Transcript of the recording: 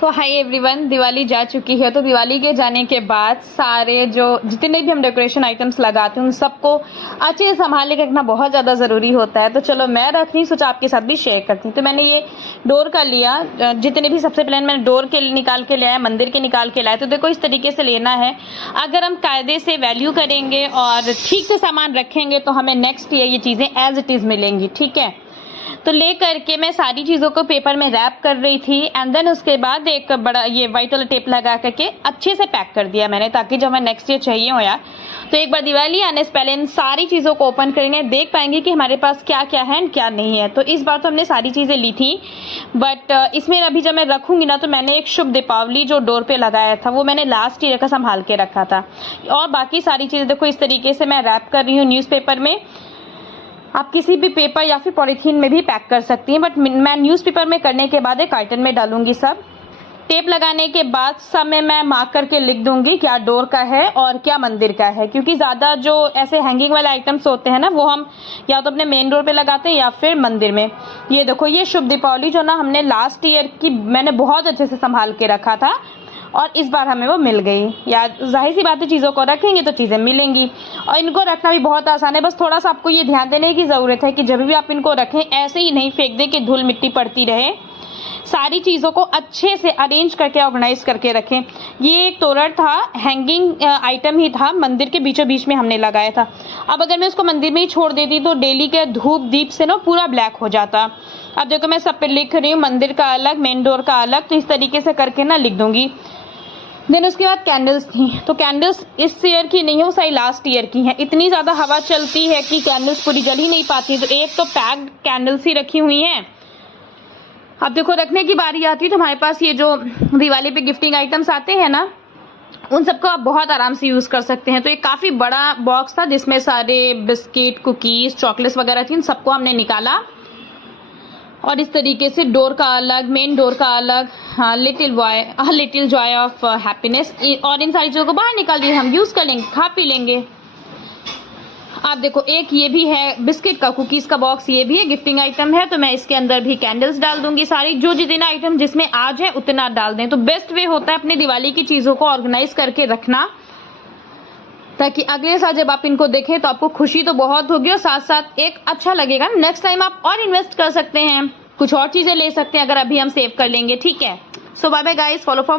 तो hi everyone, Diwali जा चुकी है। तो दिवाली के जाने के बाद सारे जो जितने भी हम डेकोरेशन आइटम्स लगाते हैं उन सबको अच्छे से संभाल के रखना बहुत ज़्यादा ज़रूरी होता है। तो चलो मैं रख रही सोचा आपके साथ भी शेयर करती हूँ। तो मैंने ये डोर का लिया, जितने भी सबसे पहले मैंने डोर के निकाल के लाया, मंदिर के निकाल के लाया। तो देखो इस तरीके से लेना है। अगर हम कायदे से वैल्यू करेंगे और ठीक से सामान रखेंगे तो हमें नेक्स्ट ईयर ये चीज़ें एज इट इज़ मिलेंगी। ठीक है, तो ले करके मैं सारी चीज़ों को पेपर में रैप कर रही थी एंड देन उसके बाद एक बड़ा ये वाइट वाला टेप लगा करके अच्छे से पैक कर दिया मैंने, ताकि जब हमें नेक्स्ट ईयर चाहिए हो यार तो एक बार दिवाली आने से पहले इन सारी चीज़ों को ओपन करेंगे, देख पाएंगे कि हमारे पास क्या क्या है एंड क्या नहीं है। तो इस बार तो हमने सारी चीज़ें ली थी, बट इसमें अभी जब मैं रखूँगी ना तो मैंने एक शुभ दीपावली जो डोर पे लगाया था वो मैंने लास्ट ईयर का संभाल के रखा था। और बाकी सारी चीज़ें देखो इस तरीके से मैं रैप कर रही हूँ न्यूज़पेपर में। आप किसी भी पेपर या फिर पॉलीथीन में भी पैक कर सकती हैं, बट मैं न्यूज़पेपर में करने के बाद एक कार्टन में डालूंगी। सब टेप लगाने के बाद सब में मैं मार्क करके लिख दूंगी क्या डोर का है और क्या मंदिर का है, क्योंकि ज़्यादा जो ऐसे हैंगिंग वाले आइटम्स होते हैं ना वो हम या तो अपने मेन डोर पे लगाते हैं या फिर मंदिर में। ये देखो ये शुभ दीपावली जो ना हमने लास्ट ईयर की मैंने बहुत अच्छे से संभाल के रखा था और इस बार हमें वो मिल गई। यार जाहिर सी बात है, चीज़ों को रखेंगे तो चीज़ें मिलेंगी और इनको रखना भी बहुत आसान है। बस थोड़ा सा आपको ये ध्यान देने की ज़रूरत है कि जब भी आप इनको रखें ऐसे ही नहीं फेंक दें कि धूल मिट्टी पड़ती रहे। सारी चीज़ों को अच्छे से अरेंज करके ऑर्गेनाइज करके रखें। ये एक तोरण था, हैंगिंग आइटम ही था, मंदिर के बीचों बीच में हमने लगाया था। अब अगर मैं उसको मंदिर में ही छोड़ देती तो डेली के धूप दीप से ना पूरा ब्लैक हो जाता। अब देखो मैं सब पे लिख रही हूँ, मंदिर का अलग, मेन डोर का अलग, तो इस तरीके से करके ना लिख दूंगी। देन उसके बाद कैंडल्स थी, तो कैंडल्स इस ईयर की नहीं है, वो सारी लास्ट ईयर की हैं। इतनी ज़्यादा हवा चलती है कि कैंडल्स पूरी जल ही नहीं पाती, तो एक तो पैक्ड कैंडल्स ही रखी हुई हैं। अब देखो रखने की बारी आती है तो हमारे पास ये जो दिवाली पे गिफ्टिंग आइटम्स आते हैं ना उन सबको आप बहुत आराम से यूज़ कर सकते हैं। तो एक काफ़ी बड़ा बॉक्स था जिसमें सारे बिस्किट, कुकीज़, चॉकलेट्स वगैरह थी, उन सबको हमने निकाला और इस तरीके से डोर का अलग, मेन डोर का अलग, लिटिल जॉय ऑफ हैप्पीनेस, और इन सारी चीज़ों को बाहर निकाल दिए। हम यूज़ कर लेंगे, खा पी लेंगे। आप देखो एक ये भी है बिस्किट का, कुकीज़ का बॉक्स, ये भी है गिफ्टिंग आइटम है। तो मैं इसके अंदर भी कैंडल्स डाल दूंगी सारी, जो जितना आइटम जिसमें आज है उतना डाल दें। तो बेस्ट वे होता है अपनी दिवाली की चीज़ों को ऑर्गेनाइज करके रखना, ताकि अगले साल जब आप इनको देखें तो आपको खुशी तो बहुत होगी और साथ साथ एक अच्छा लगेगा। नेक्स्ट टाइम आप और इन्वेस्ट कर सकते हैं, कुछ और चीज़ें ले सकते हैं अगर अभी हम सेव कर लेंगे। ठीक है, so bye bye guys, follow for